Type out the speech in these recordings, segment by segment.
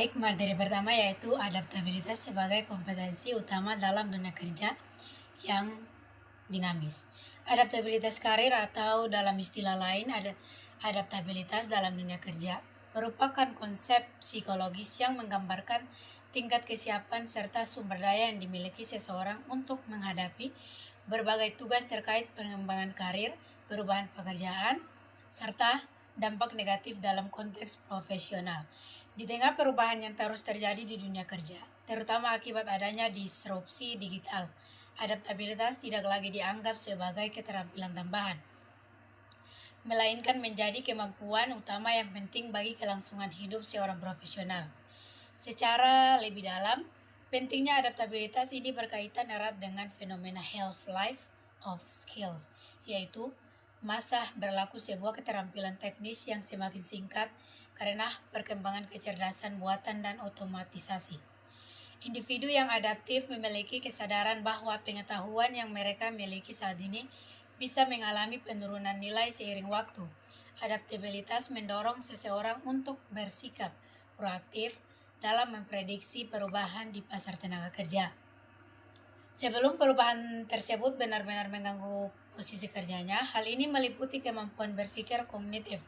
Baik, materi pertama yaitu adaptabilitas sebagai kompetensi utama dalam dunia kerja yang dinamis. Adaptabilitas karir atau dalam istilah lain ada adaptabilitas dalam dunia kerja merupakan konsep psikologis yang menggambarkan tingkat kesiapan serta sumber daya yang dimiliki seseorang untuk menghadapi berbagai tugas terkait pengembangan karir, perubahan pekerjaan, serta dampak negatif dalam konteks profesional. Di tengah perubahan yang terus terjadi di dunia kerja, terutama akibat adanya disrupsi digital, adaptabilitas tidak lagi dianggap sebagai keterampilan tambahan, melainkan menjadi kemampuan utama yang penting bagi kelangsungan hidup seorang profesional. Secara lebih dalam, pentingnya adaptabilitas ini berkaitan erat dengan fenomena half-life of skills, yaitu masa berlaku sebuah keterampilan teknis yang semakin singkat karena perkembangan kecerdasan buatan dan otomatisasi. Individu yang adaptif memiliki kesadaran bahwa pengetahuan yang mereka miliki saat ini bisa mengalami penurunan nilai seiring waktu. Adaptabilitas mendorong seseorang untuk bersikap proaktif dalam memprediksi perubahan di pasar tenaga kerja. Sebelum perubahan tersebut benar-benar mengganggu posisi kerjanya, hal ini meliputi kemampuan berpikir kognitif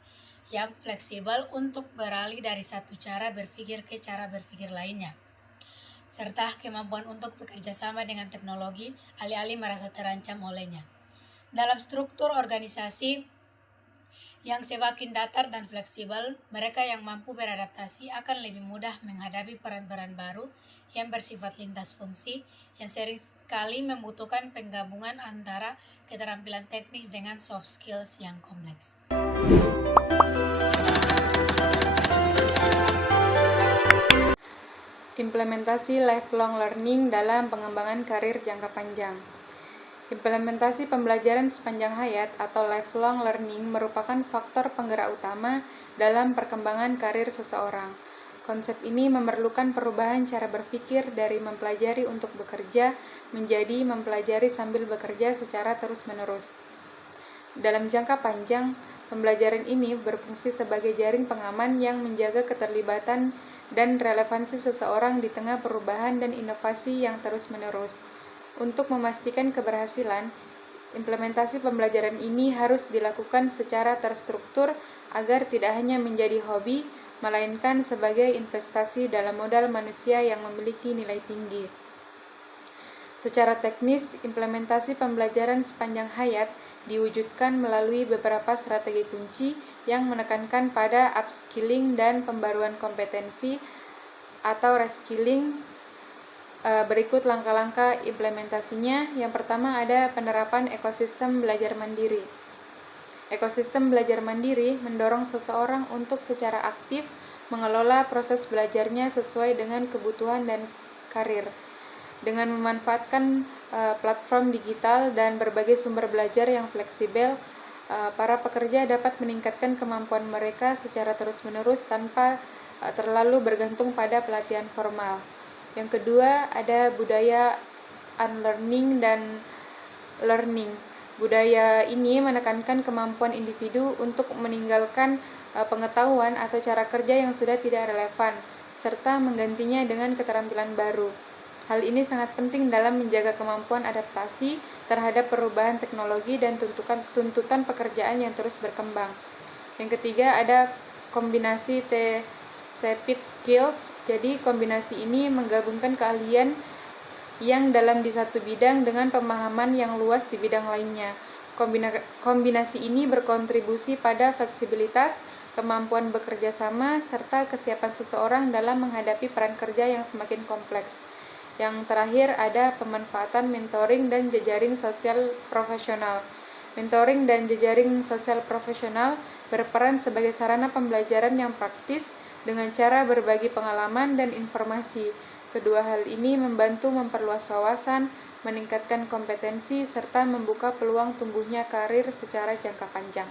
yang fleksibel untuk beralih dari satu cara berpikir ke cara berpikir lainnya, serta kemampuan untuk bekerja sama dengan teknologi alih-alih merasa terancam olehnya. Dalam struktur organisasi yang semakin datar dan fleksibel, mereka yang mampu beradaptasi akan lebih mudah menghadapi peran-peran baru yang bersifat lintas fungsi yang sering kali membutuhkan penggabungan antara keterampilan teknis dengan soft skills yang kompleks. Implementasi lifelong learning dalam pengembangan karir jangka panjang. Implementasi pembelajaran sepanjang hayat atau lifelong learning merupakan faktor penggerak utama dalam perkembangan karir seseorang. Konsep ini memerlukan perubahan cara berpikir dari mempelajari untuk bekerja menjadi mempelajari sambil bekerja secara terus-menerus. Dalam jangka panjang, pembelajaran ini berfungsi sebagai jaring pengaman yang menjaga keterlibatan dan relevansi seseorang di tengah perubahan dan inovasi yang terus-menerus. Untuk memastikan keberhasilan, implementasi pembelajaran ini harus dilakukan secara terstruktur agar tidak hanya menjadi hobi, melainkan sebagai investasi dalam modal manusia yang memiliki nilai tinggi. Secara teknis, implementasi pembelajaran sepanjang hayat diwujudkan melalui beberapa strategi kunci yang menekankan pada upskilling dan pembaruan kompetensi atau reskilling. Berikut langkah-langkah implementasinya. Yang pertama ada penerapan ekosistem belajar mandiri. Ekosistem belajar mandiri mendorong seseorang untuk secara aktif mengelola proses belajarnya sesuai dengan kebutuhan dan karir. Dengan memanfaatkan platform digital dan berbagai sumber belajar yang fleksibel, para pekerja dapat meningkatkan kemampuan mereka secara terus-menerus tanpa terlalu bergantung pada pelatihan formal. Yang kedua, ada budaya unlearning dan learning. Budaya ini menekankan kemampuan individu untuk meninggalkan pengetahuan atau cara kerja yang sudah tidak relevan, serta menggantinya dengan keterampilan baru. Hal ini sangat penting dalam menjaga kemampuan adaptasi terhadap perubahan teknologi dan tuntutan pekerjaan yang terus berkembang. Yang ketiga ada kombinasi T-shaped skills. Jadi kombinasi ini menggabungkan keahlian yang dalam di satu bidang dengan pemahaman yang luas di bidang lainnya. Kombinasi ini berkontribusi pada fleksibilitas, kemampuan bekerja sama, serta kesiapan seseorang dalam menghadapi peran kerja yang semakin kompleks. Yang terakhir ada pemanfaatan mentoring dan jejaring sosial profesional. Mentoring dan jejaring sosial profesional berperan sebagai sarana pembelajaran yang praktis dengan cara berbagi pengalaman dan informasi. Kedua hal ini membantu memperluas wawasan, meningkatkan kompetensi, serta membuka peluang tumbuhnya karir secara jangka panjang.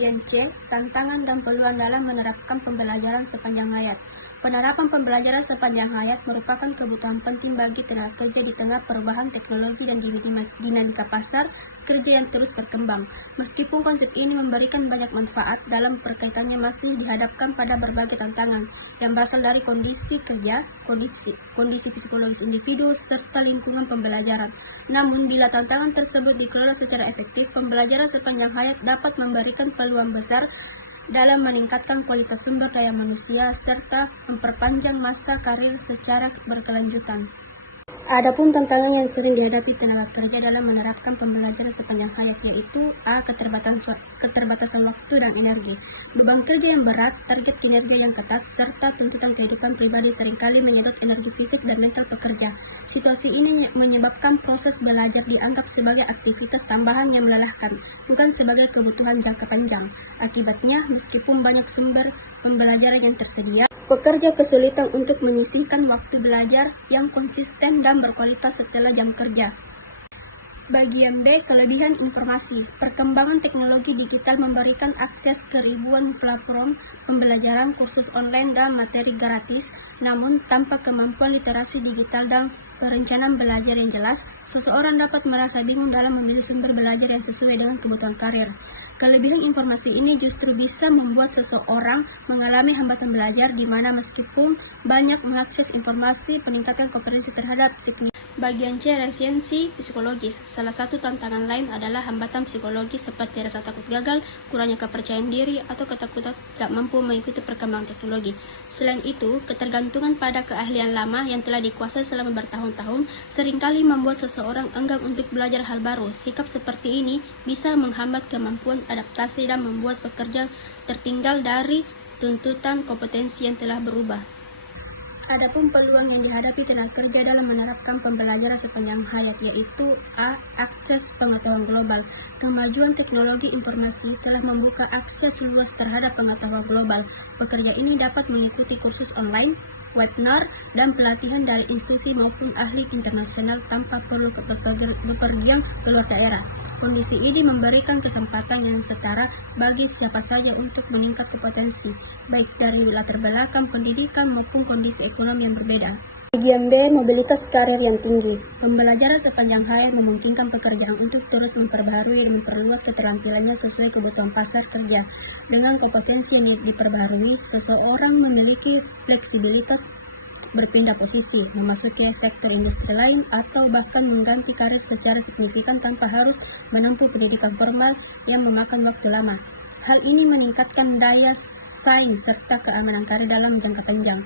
Bagian C, tantangan dan peluang dalam menerapkan pembelajaran sepanjang hayat. Penerapan pembelajaran sepanjang hayat merupakan kebutuhan penting bagi tenaga kerja di tengah perubahan teknologi dan dinamika pasar kerja yang terus berkembang. Meskipun konsep ini memberikan banyak manfaat, dalam perkaitannya masih dihadapkan pada berbagai tantangan yang berasal dari kondisi kerja, kondisi psikologis individu, serta lingkungan pembelajaran. Namun, bila tantangan tersebut dikelola secara efektif, pembelajaran sepanjang hayat dapat memberikan peluang besar dalam meningkatkan kualitas sumber daya manusia serta memperpanjang masa karir secara berkelanjutan. Adapun tantangan yang sering dihadapi tenaga kerja dalam menerapkan pembelajaran sepanjang hayat yaitu A. Keterbatasan waktu dan energi. Beban kerja yang berat, target kinerja yang ketat, serta tuntutan kehidupan pribadi seringkali menyedot energi fisik dan mental pekerja. Situasi ini menyebabkan proses belajar dianggap sebagai aktivitas tambahan yang melelahkan, bukan sebagai kebutuhan jangka panjang. Akibatnya, meskipun banyak sumber pembelajaran yang tersedia, pekerja kesulitan untuk menyisihkan waktu belajar yang konsisten dan berkualitas setelah jam kerja. Bagian B, kelebihan informasi. Perkembangan teknologi digital memberikan akses ke ribuan platform pembelajaran, kursus online, dan materi gratis. Namun, tanpa kemampuan literasi digital dan perencanaan belajar yang jelas, seseorang dapat merasa bingung dalam memilih sumber belajar yang sesuai dengan kebutuhan karir. Kelebihan informasi ini justru bisa membuat seseorang mengalami hambatan belajar di mana meskipun banyak mengakses informasi, peningkatan kompetensi terhadap psikologi. Bagian C, resiliensi psikologis. Salah satu tantangan lain adalah hambatan psikologis seperti rasa takut gagal, kurangnya kepercayaan diri, atau ketakutan tidak mampu mengikuti perkembangan teknologi. Selain itu, ketergantungan pada keahlian lama yang telah dikuasai selama bertahun-tahun seringkali membuat seseorang enggan untuk belajar hal baru. Sikap seperti ini bisa menghambat kemampuan adaptasi dan membuat pekerja tertinggal dari tuntutan kompetensi yang telah berubah. Adapun peluang yang dihadapi tenaga kerja dalam menerapkan pembelajaran sepanjang hayat yaitu A. Akses pengetahuan global. Kemajuan teknologi informasi telah membuka akses luas terhadap pengetahuan global. Pekerja ini dapat mengikuti kursus online, webinar, dan pelatihan dari institusi maupun ahli internasional tanpa perlu bepergian keluar daerah. Kondisi ini memberikan kesempatan yang setara bagi siapa saja untuk meningkat kompetensi, baik dari latar belakang pendidikan maupun kondisi ekonomi yang berbeda. Bagian B, mobilitas karir yang tinggi. Pembelajaran sepanjang hayat memungkinkan pekerjaan untuk terus memperbaharui dan memperluas keterampilannya sesuai kebutuhan pasar kerja. Dengan kompetensi yang diperbaharui, seseorang memiliki fleksibilitas berpindah posisi, memasuki sektor industri lain, atau bahkan mengganti karir secara signifikan tanpa harus menempuh pendidikan formal yang memakan waktu lama. Hal ini meningkatkan daya saing serta keamanan karir dalam jangka panjang.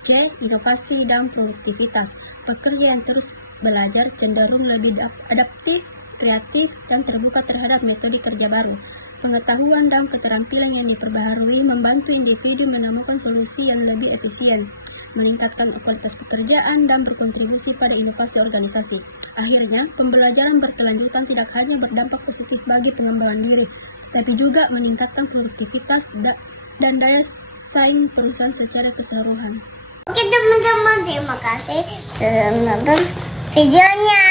C. Inovasi dan produktivitas. Pekerja yang terus belajar cenderung lebih adaptif, kreatif, dan terbuka terhadap metode kerja baru. Pengetahuan dan keterampilan yang diperbaharui membantu individu menemukan solusi yang lebih efisien, meningkatkan kualitas pekerjaan, dan berkontribusi pada inovasi organisasi. Akhirnya, pembelajaran berkelanjutan tidak hanya berdampak positif bagi pengembangan diri, tapi juga meningkatkan produktivitas dan daya saing perusahaan secara keseluruhan. Oke teman-teman, terima kasih sudah menonton videonya.